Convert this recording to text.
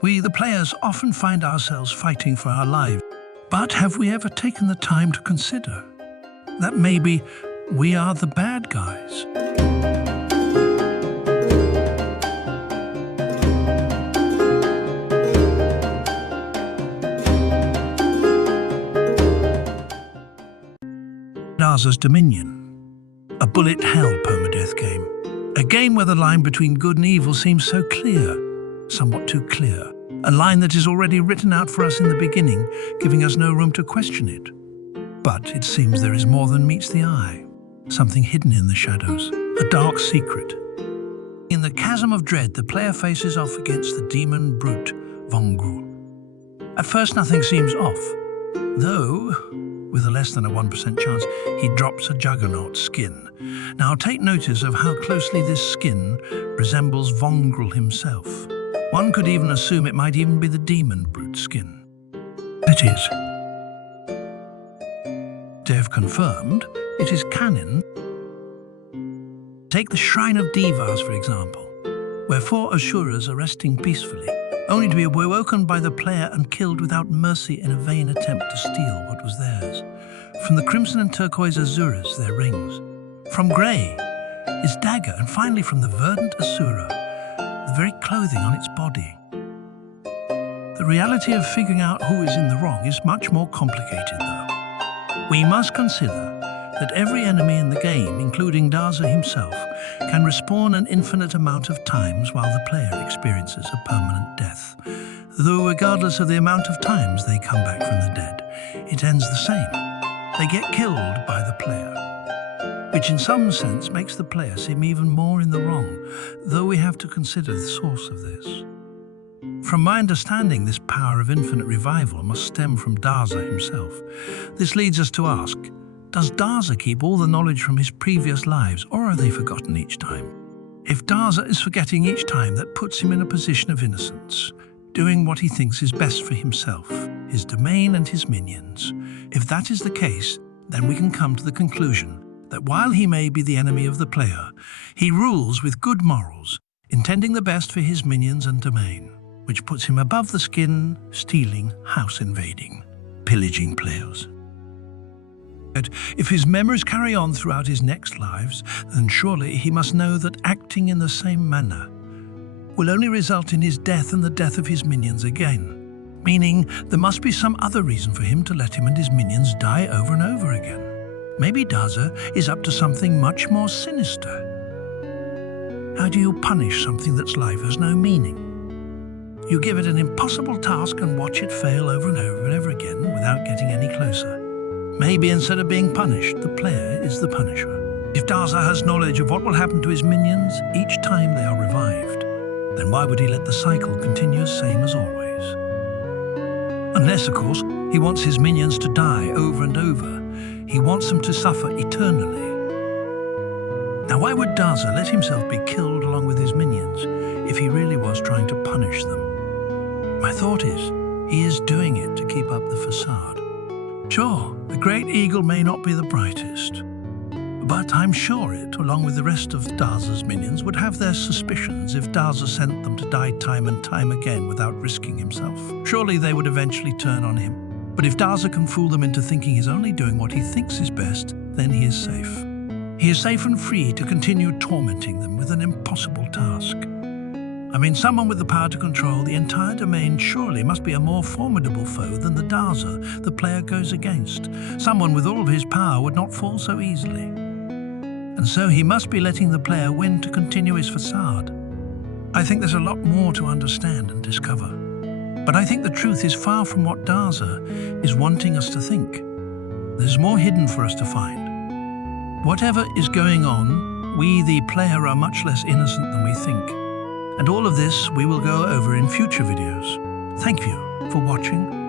We, the players, often find ourselves fighting for our lives. But have we ever taken the time to consider that maybe we are the bad guys? Darza's Dominion, a bullet hell permadeath game. A game where the line between good and evil seems so clear, somewhat too clear. A line that is already written out for us in the beginning, giving us no room to question it. But it seems there is more than meets the eye. Something hidden in the shadows, a dark secret. In the chasm of dread, the player faces off against the demon brute, Vongrul. At first nothing seems off, though, with a less than a 1% chance, he drops a juggernaut skin. Now take notice of how closely this skin resembles Vongrul himself. One could even assume it might even be the demon brute skin. It is. Dev confirmed, it is canon. Take the Shrine of Devas, for example, where 4 Asuras are resting peacefully, only to be awoken by the player and killed without mercy in a vain attempt to steal what was theirs. From the crimson and turquoise Asuras, their rings. From grey, its dagger, and finally from the verdant Asura, the very clothing on its body. The reality of figuring out who is in the wrong is much more complicated, though. We must consider that every enemy in the game, including Darza himself, can respawn an infinite amount of times while the player experiences a permanent death. Though regardless of the amount of times they come back from the dead, it ends the same. They get killed by the player, which in some sense makes the player seem even more in the wrong, though we have to consider the source of this. From my understanding, this power of infinite revival must stem from Darza himself. This leads us to ask, does Darza keep all the knowledge from his previous lives, or are they forgotten each time? If Darza is forgetting each time, that puts him in a position of innocence, doing what he thinks is best for himself, his domain and his minions. If that is the case, then we can come to the conclusion that while he may be the enemy of the player, he rules with good morals, intending the best for his minions and domain, which puts him above the skin, stealing, house invading, pillaging players. If his memories carry on throughout his next lives, then surely he must know that acting in the same manner will only result in his death and the death of his minions again, meaning there must be some other reason for him to let him and his minions die over and over again. Maybe Darza is up to something much more sinister. How do you punish something that's life has no meaning? You give it an impossible task and watch it fail over and over and over again without getting any closer. Maybe instead of being punished, the player is the punisher. If Darza has knowledge of what will happen to his minions each time they are revived, then why would he let the cycle continue same as always? Unless, of course, he wants his minions to die over and over. He wants them to suffer eternally. Now, why would Darza let himself be killed along with his minions if he really was trying to punish them? My thought is, he is doing it to keep up the facade. Sure, the great eagle may not be the brightest, but I'm sure it, along with the rest of Darza's minions, would have their suspicions if Darza sent them to die time and time again without risking himself. Surely they would eventually turn on him. But if Darza can fool them into thinking he's only doing what he thinks is best, then he is safe. He is safe and free to continue tormenting them with an impossible task. I mean, someone with the power to control the entire domain surely must be a more formidable foe than the Darza the player goes against. Someone with all of his power would not fall so easily. And so he must be letting the player win to continue his facade. I think there's a lot more to understand and discover. But I think the truth is far from what Darza is wanting us to think. There's more hidden for us to find. Whatever is going on, we, the player, are much less innocent than we think. And all of this we will go over in future videos. Thank you for watching.